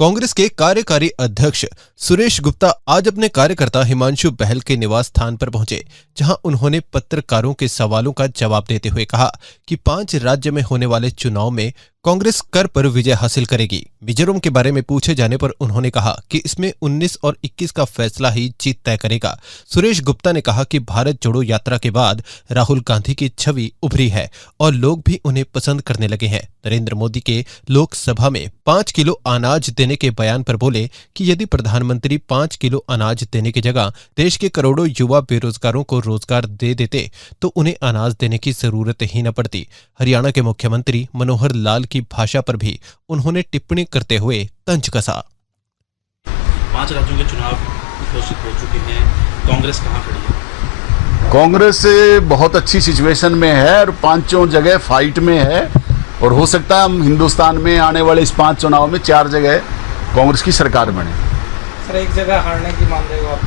कांग्रेस के कार्यकारी अध्यक्ष सुरेश गुप्ता आज अपने कार्यकर्ता हिमांशु बहल के निवास स्थान पर पहुंचे, जहां उन्होंने पत्रकारों के सवालों का जवाब देते हुए कहा कि 5 राज्य में होने वाले चुनाव में कांग्रेस कर पर विजय हासिल करेगी। मिजोरम के बारे में पूछे जाने पर उन्होंने कहा कि इसमें 19 और 21 का फैसला ही जीत तय करेगा। सुरेश गुप्ता ने कहा कि भारत जोड़ो यात्रा के बाद राहुल गांधी की छवि उभरी है और लोग भी उन्हें पसंद करने लगे हैं। नरेंद्र मोदी के लोकसभा में 5 किलो अनाज देने के बयान पर बोले कि यदि प्रधानमंत्री 5 किलो अनाज देने की जगह देश के करोड़ों युवा बेरोजगारों को रोजगार दे देते तो उन्हें अनाज देने की जरूरत ही न पड़ती। हरियाणा के मुख्यमंत्री मनोहर लाल की भाषा पर भी उन्होंने टिप्पणी करते हुए तंज कसा। 5 राज्यों के चुनाव घोषित हो चुके हैं, कांग्रेस कहां खड़ी है? कांग्रेस बहुत अच्छी सिचुएशन में है और 5 जगह फाइट में है और हो सकता है हम हिंदुस्तान में आने वाले इस 5 चुनाव में 4 जगह कांग्रेस की सरकार बने। सर, एक जगह हारने की मान रहे हो आप?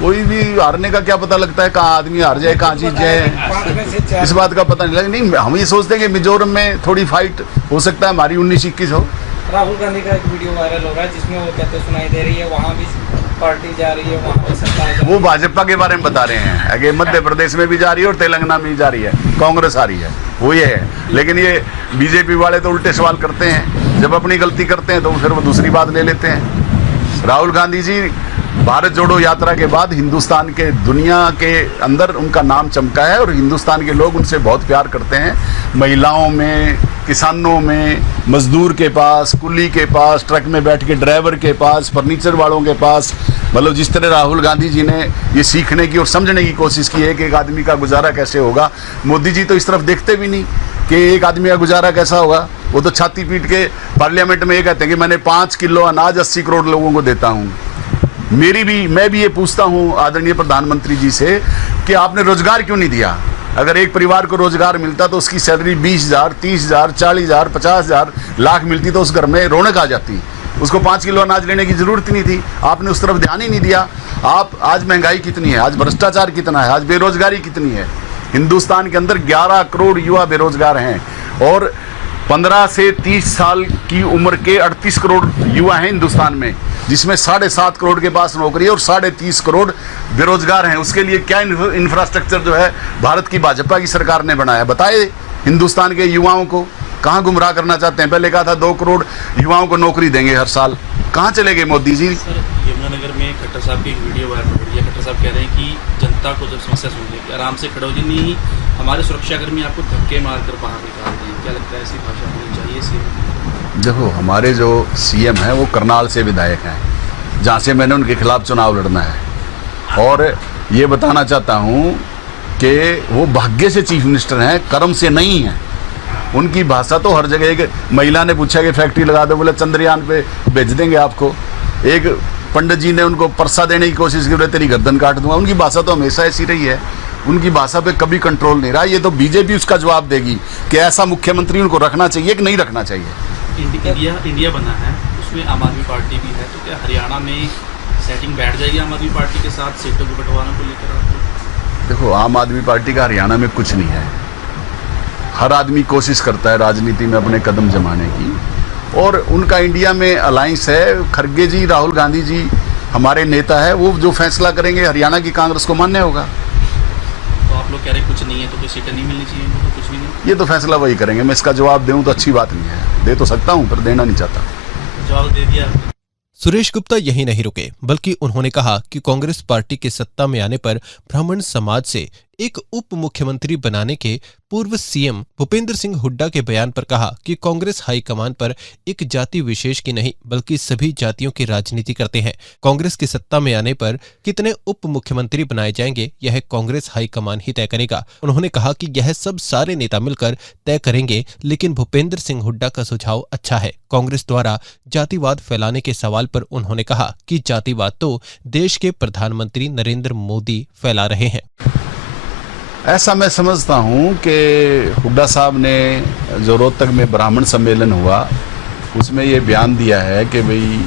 कोई भी हारने का क्या पता लगता है, कहाँ आदमी हार जाए, कहाँ जीत जाए, इस बात का पता नहीं लगता। नहीं, हम ये सोचते हैं कि मिजोरम में थोड़ी फाइट हो सकता है हमारी 19-21 हो। राहुल गांधी का एक वीडियो वायरल हो रहा है जिसमें वो कहते सुनाई दे रही है वहाँ भी पार्टी जा रही है, वहाँ पर सरकार। वो भाजपा के बारे में बता रहे हैं, आगे मध्य प्रदेश में भी जा रही है और तेलंगाना में भी जा रही है, कांग्रेस आ रही है, वो ये है। लेकिन ये बीजेपी वाले तो उल्टे सवाल करते हैं, जब अपनी गलती करते हैं तो फिर वो दूसरी बात ले लेते हैं। राहुल गांधी जी भारत जोड़ो यात्रा के बाद हिंदुस्तान के दुनिया के अंदर उनका नाम चमका है और हिंदुस्तान के लोग उनसे बहुत प्यार करते हैं। महिलाओं में, किसानों में, मजदूर के पास, कुली के पास, ट्रक में बैठ के ड्राइवर के पास, फर्नीचर वालों के पास, मतलब जिस तरह राहुल गांधी जी ने ये सीखने की और समझने की कोशिश की है कि एक आदमी का गुजारा कैसे होगा। मोदी जी तो इस तरफ देखते भी नहीं कि एक आदमी का गुजारा कैसा होगा। वो तो छाती पीट के पार्लियामेंट में ये कहते हैं कि मैंने 5 किलो अनाज 80 करोड़ लोगों को देता हूँ। मैं भी ये पूछता हूँ आदरणीय प्रधानमंत्री जी से कि आपने रोजगार क्यों नहीं दिया? अगर एक परिवार को रोजगार मिलता तो उसकी सैलरी 20,000, 30,000, 40,000, 50,000, लाख मिलती तो उस घर में रौनक आ जाती। उसको 5 किलो अनाज लेने की जरूरत ही नहीं थी। आपने उस तरफ ध्यान ही नहीं दिया। आप आज महंगाई कितनी है, आज भ्रष्टाचार कितना है, आज बेरोजगारी कितनी है। हिंदुस्तान के अंदर 11 करोड़ युवा बेरोजगार हैं और 15 से 30 साल की उम्र के 38 करोड़ युवा हैं हिंदुस्तान में, जिसमें 7.5 करोड़ के पास नौकरी है और 30.5 करोड़ बेरोजगार हैं। उसके लिए क्या इंफ्रास्ट्रक्चर जो है भारत की भाजपा की सरकार ने बनाया? बताए हिंदुस्तान के युवाओं को कहाँ गुमराह करना चाहते हैं? पहले कहा था 2 करोड़ युवाओं को नौकरी देंगे हर साल, कहाँ चले गए मोदी जी? सर, यमुनानगर में खट्टर साहब की एक वीडियो वायरल हो रही है। खट्टर साहब कह रहे हैं कि जनता को जब समस्या सुन लेगी आराम से खड़े हो जाए, नहीं हमारे सुरक्षाकर्मी आपको धक्के मारकर बाहर निकाल दें। क्या लगता है ऐसी भाषा होनी चाहिए सीएम? देखो, हमारे जो सीएम हैं वो करनाल से विधायक हैं, जहाँ से मैंने उनके खिलाफ चुनाव लड़ना है। और ये बताना चाहता हूँ कि वो भाग्य से चीफ मिनिस्टर हैं, कर्म से नहीं हैं। उनकी भाषा तो हर जगह। एक महिला ने पूछा कि फैक्ट्री लगा दो, बोले चंद्रयान पे भेज देंगे आपको। एक पंडित जी ने उनको परसा देने की कोशिश की, बोले तेरी गर्दन काट दूंगा। उनकी भाषा तो हमेशा ऐसी रही है, उनकी भाषा पे कभी कंट्रोल नहीं रहा। ये तो बीजेपी उसका जवाब देगी कि ऐसा मुख्यमंत्री उनको रखना चाहिए कि नहीं रखना चाहिए। इंडिया बना है, उसमें आम आदमी पार्टी भी है, तो क्या हरियाणा में सेटिंग बैठ जाएगी आम आदमी पार्टी के साथ सीटों को बंटवाने को लेकर आपको? देखो, आम आदमी पार्टी का हरियाणा में कुछ नहीं है। हर आदमी कोशिश करता है राजनीति में अपने कदम जमाने की और उनका इंडिया में अलायंस है। खड़गे जी, राहुल गांधी जी हमारे नेता है, वो जो फैसला करेंगे हरियाणा की कांग्रेस को मान्य होगा। तो आप लोग कह रहे कुछ नहीं है तो कोई सीटें नहीं मिलनी चाहिए, तो कुछ भी नहीं? ये तो फैसला वही करेंगे। मैं इसका जवाब दूं तो अच्छी बात नहीं है, दे तो सकता हूं पर देना नहीं चाहता। जवाब दे दिया। सुरेश गुप्ता यही नहीं रुके, बल्कि उन्होंने कहा कि कांग्रेस पार्टी के सत्ता में आने पर ब्राह्मण समाज से एक उप मुख्यमंत्री बनाने के पूर्व सीएम भूपेंद्र सिंह हुड्डा के बयान पर कहा कि कांग्रेस हाईकमान पर एक जाति विशेष की नहीं बल्कि सभी जातियों की राजनीति करते हैं। कांग्रेस की सत्ता में आने पर कितने उप मुख्यमंत्री बनाए जाएंगे यह कांग्रेस हाईकमान ही तय करेगा। उन्होंने कहा कि यह सब सारे नेता मिलकर तय करेंगे, लेकिन भूपेंद्र सिंह हुड्डा का सुझाव अच्छा है। कांग्रेस द्वारा जातिवाद फैलाने के सवाल पर उन्होंने कहा कि जातिवाद तो देश के प्रधानमंत्री नरेंद्र मोदी फैला रहे हैं। ऐसा मैं समझता हूँ कि हुड्डा साहब ने जो रोहतक में ब्राह्मण सम्मेलन हुआ उसमें ये बयान दिया है कि भाई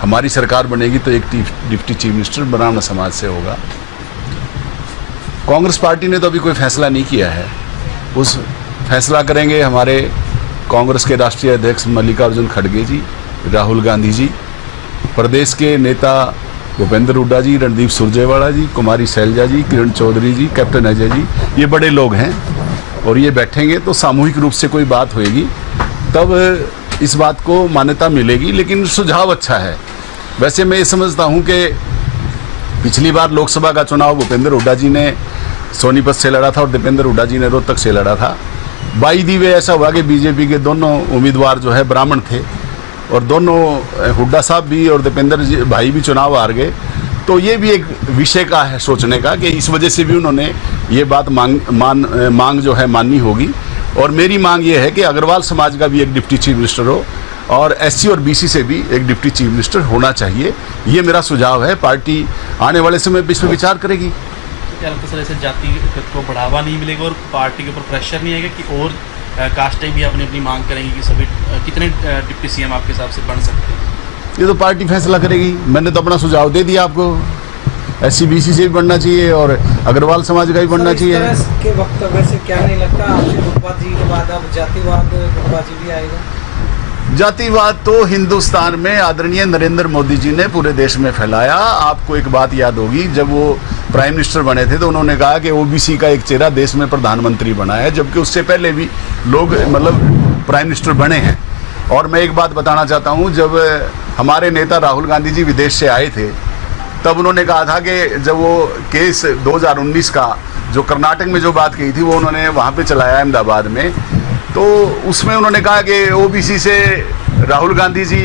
हमारी सरकार बनेगी तो एक डिप्टी चीफ मिनिस्टर ब्राह्मण समाज से होगा। कांग्रेस पार्टी ने तो अभी कोई फैसला नहीं किया है, उस फैसला करेंगे हमारे कांग्रेस के राष्ट्रीय अध्यक्ष मल्लिकार्जुन खड़गे जी राहुल गांधी जी, प्रदेश के नेता भूपेंद्र हुड्डा जी, रणदीप सुरजेवाला जी, कुमारी शैलजा जी, किरण चौधरी जी, कैप्टन अजय जी, ये बड़े लोग हैं और ये बैठेंगे तो सामूहिक रूप से कोई बात होएगी, तब इस बात को मान्यता मिलेगी। लेकिन सुझाव अच्छा है। वैसे मैं ये समझता हूँ कि पिछली बार लोकसभा का चुनाव भूपेंद्र हुड्डा जी ने सोनीपत से लड़ा था और दीपेंद्र हुड्डा जी ने रोहतक से लड़ा था। बाई दी वे ऐसा हुआ कि बीजेपी के दोनों उम्मीदवार जो है ब्राह्मण थे और दोनों हुड्डा साहब भी और दीपेंद्र जी भाई भी चुनाव हार गए। तो ये भी एक विषय का है सोचने का कि इस वजह से भी उन्होंने ये बात मांग जो है माननी होगी। और मेरी मांग ये है कि अग्रवाल समाज का भी एक डिप्टी चीफ मिनिस्टर हो और एससी और बीसी से भी एक डिप्टी चीफ मिनिस्टर होना चाहिए। ये मेरा सुझाव है। पार्टी आने वाले समय में इस पर विचार करेगी। क्या लगता है सर, ऐसे जाति को बढ़ावा नहीं मिलेगा और पार्टी के ऊपर प्रेशर नहीं आएगा कि और कास्टें भी अपनी अपनी मांग करेंगी कि सभी कितने डिप्टी सीएम आपके हिसाब से बन सकते हैं? ये तो पार्टी फैसला करेगी। मैंने तो अपना सुझाव दे दिया आपको। एससी बीसी से भी बढ़ना चाहिए और अग्रवाल समाज का भी बढ़ना चाहिए। इस तरह के वक्तव्य से क्या नहीं लगता आपसे गुटबाजी के बाद अब जातिवाद गुटबाजी भी आएगा? जातिवाद तो हिंदुस्तान में आदरणीय नरेंद्र मोदी जी ने पूरे देश में फैलाया। आपको एक बात याद होगी, जब वो प्राइम मिनिस्टर बने थे तो उन्होंने कहा कि ओबीसी का एक चेहरा देश में प्रधानमंत्री बना है, जबकि उससे पहले भी लोग प्राइम मिनिस्टर बने हैं। और मैं एक बात बताना चाहता हूँ, जब हमारे नेता राहुल गांधी जी विदेश से आए थे तब उन्होंने कहा था कि जब वो केस 2019 का जो कर्नाटक में जो बात कही थी वो उन्होंने वहाँ पे चलाया अहमदाबाद में, तो उसमें उन्होंने कहा कि ओबीसी से राहुल गांधी जी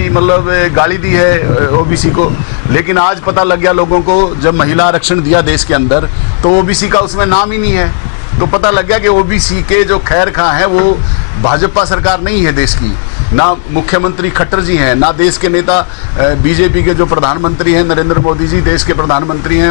गाली दी है ओबीसी को। लेकिन आज पता लग गया लोगों को, जब महिला आरक्षण दिया देश के अंदर तो ओबीसी का उसमें नाम ही नहीं है। तो पता लग गया कि ओबीसी के जो खैर खां हैं वो भाजपा सरकार नहीं है देश की, ना मुख्यमंत्री खट्टर जी हैं, ना देश के नेता बीजेपी के जो प्रधानमंत्री हैं नरेंद्र मोदी जी देश के प्रधानमंत्री हैं,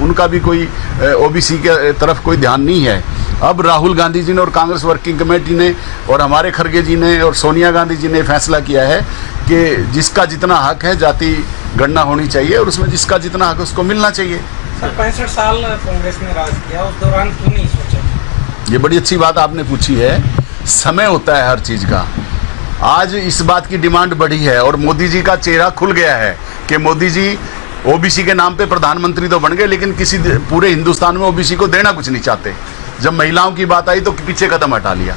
उनका भी कोई ओबीसी के तरफ कोई ध्यान नहीं है। अब राहुल गांधी जी ने और कांग्रेस वर्किंग कमेटी ने और हमारे खड़गे जी ने और सोनिया गांधी जी ने फैसला किया है कि जिसका जितना हक है जाति गणना होनी चाहिए और उसमें जिसका जितना हक उसको मिलना चाहिए। सर 65 साल कांग्रेस ने राज किया, उस दौरान क्यों नहीं सोचा? ये बड़ी अच्छी बात आपने पूछी है। समय होता है हर चीज़ का। आज इस बात की डिमांड बढ़ी है और मोदी जी का चेहरा खुल गया है कि मोदी जी ओबीसी के नाम पे प्रधानमंत्री तो बन गए लेकिन किसी पूरे हिंदुस्तान में ओबीसी को देना कुछ नहीं चाहते। जब महिलाओं की बात आई तो पीछे कदम हटा लिया।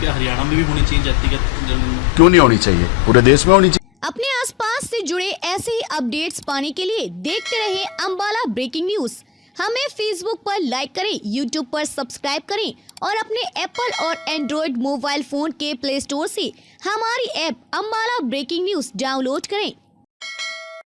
क्या हरियाणा में भी होनी चाहिए जातिगत? क्यों नहीं होनी चाहिए? पूरे देश में होनी चाहिए। अपने आसपास से जुड़े ऐसे ही अपडेट्स पाने के लिए देखते रहे अंबाला ब्रेकिंग न्यूज। हमें फेसबुक पर लाइक करें, यूट्यूब पर सब्सक्राइब करें और अपने एप्पल और एंड्रॉयड मोबाइल फोन के प्ले स्टोर से हमारी app Ambala breaking news download करें।